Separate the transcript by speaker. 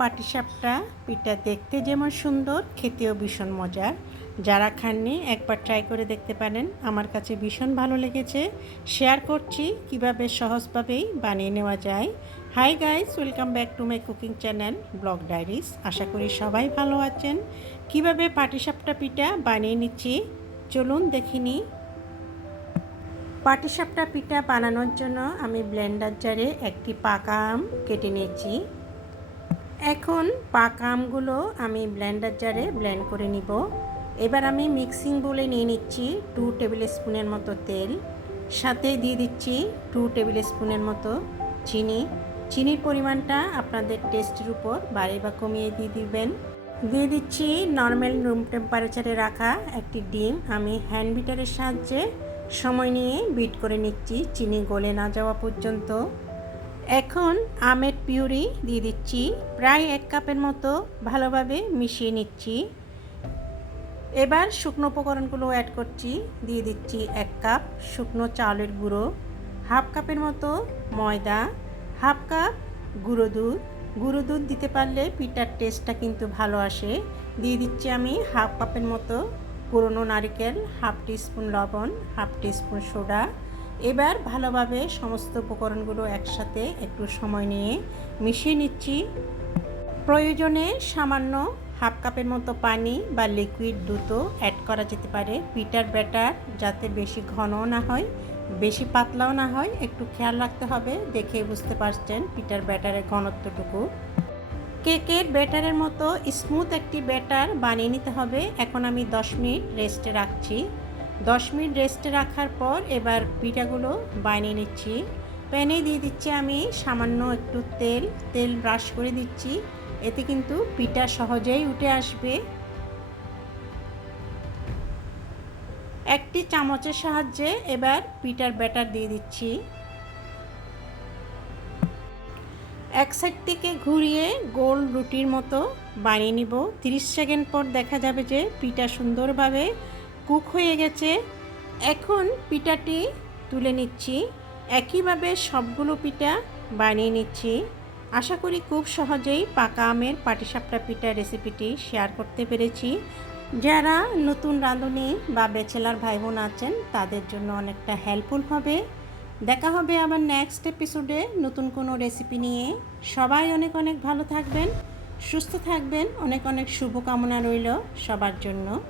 Speaker 1: পাটিসাপটা, পিঠা দেখতে যেমন সুন্দর, খেতেও ভীষণ মজার। যারা খাননি, একবার ট্রাই করে দেখতে পারেন। আমার কাছে ভীষণ ভালো লেগেছে। শেয়ার করছি কীভাবে সহজভাবেই বানিয়ে নেওয়া যায়। Hi guys welcome back to my cooking channel blog diaries আশা করি সবাই ভালো আছেন। কীভাবে পাটিসাপটা, পিঠা বানিয়ে নিচ্ছি? চলুন দেখিনি পাটিসাপটা, পিঠা বানানোর জন্য আমি ব্লেন্ডার জারে একটি পাকা আম কেটে নিয়েছি। এখন পাকা আমগুলো আমি ব্লেন্ডার জারে ব্লেন্ড করে নিব। এবার আমি মিক্সিং বলে নিয়ে নিচ্ছি টু টেবিল স্পুনের মতো তেল। সাথে দিয়ে দিচ্ছি টু টেবিল স্পুনের মতো চিনি। চিনির পরিমাণটা আপনাদের টেস্টের উপর বাড়ি বা কমিয়ে দিয়ে দিবেন। দিয়ে দিচ্ছি নর্মাল রুম টেম্পারেচারে রাখা একটি ডিম। আমি হ্যান্ড বিটারের সাহায্যে সময় নিয়ে বিট করে নিচ্ছি। চিনি গলে না যাওয়া পর্যন্ত। এখন আমের পিউরি দিয়ে দিচ্ছি। প্রায় এক কাপের মতো ভালোভাবে মিশিয়ে নিচ্ছি। এবার শুকনো উপকরণগুলো অ্যাড করছি। দিয়ে দিচ্ছি এক কাপ শুকনো চাউলের গুঁড়ো, হাফ কাপের মতো ময়দা, হাফ কাপ গুঁড়ো দুধ। গুঁড়ো দুধ দিতে পারলে পিঠার টেস্টটা কিন্তু ভালো আসে। দিয়ে দিচ্ছি আমি হাফ কাপের মতো পুরনো নারিকেল, হাফ টিস্পুন লবণ, হাফ টিস্পুন সোডা। এবার ভালোভাবে সমস্ত উপকরণগুলো একসাথে একটু সময় নিয়ে মিশিয়ে নিচ্ছি। প্রয়োজনে সামান্য হাফ কাপের মতো পানি বা লিকুইড দ্রুত অ্যাড করা যেতে পারে। পিটার ব্যাটার যাতে বেশি ঘনও না হয়, বেশি পাতলাও না হয়, একটু খেয়াল রাখতে হবে। দেখে বুঝতে পারছেন পিটার ব্যাটারের ঘনত্বটুকু। কেকের ব্যাটারের মতো স্মুথ একটি ব্যাটার বানিয়ে নিতে হবে। এখন আমি 10 মিনিট রেস্টে রাখছি। 10 মিনিট রেস্টে রাখার পর এবার পিঠাগুলো বানিয়ে নিচ্ছি। প্যানে দিয়ে দিচ্ছি আমি সামান্য একটু তেল তেল ব্রাশ করে দিচ্ছি। এতে কিন্তু পিঠা সহজেই উঠে আসবে। একটি চামচের সাহায্যে এবার পিঠার ব্যাটার দিয়ে দিচ্ছি। এক সাইড থেকে ঘুরিয়ে গোল রুটির মতো বানিয়ে নিব। 30 সেকেন্ড পর দেখা যাবে যে পিঠা সুন্দরভাবে কুক হয়ে গেছে। এখন পিঠাটি তুলে নিচ্ছি। একইভাবে সবগুলো পিঠা বানিয়ে নিচ্ছি। আশা করি খুব সহজেই পাকা আমের পাটিসাপটা পিঠা রেসিপিটি শেয়ার করতে পেরেছি। যারা নতুন রাঁধুনি বা বেচেলার ভাই বোন আছেন, তাদের জন্য অনেকটা হেল্পফুল হবে। দেখা হবে আবার নেক্সট এপিসোডে নতুন কোনো রেসিপি নিয়ে। সবাই অনেক অনেক ভালো থাকবেন, সুস্থ থাকবেন। অনেক অনেক শুভকামনা রইল সবার জন্য।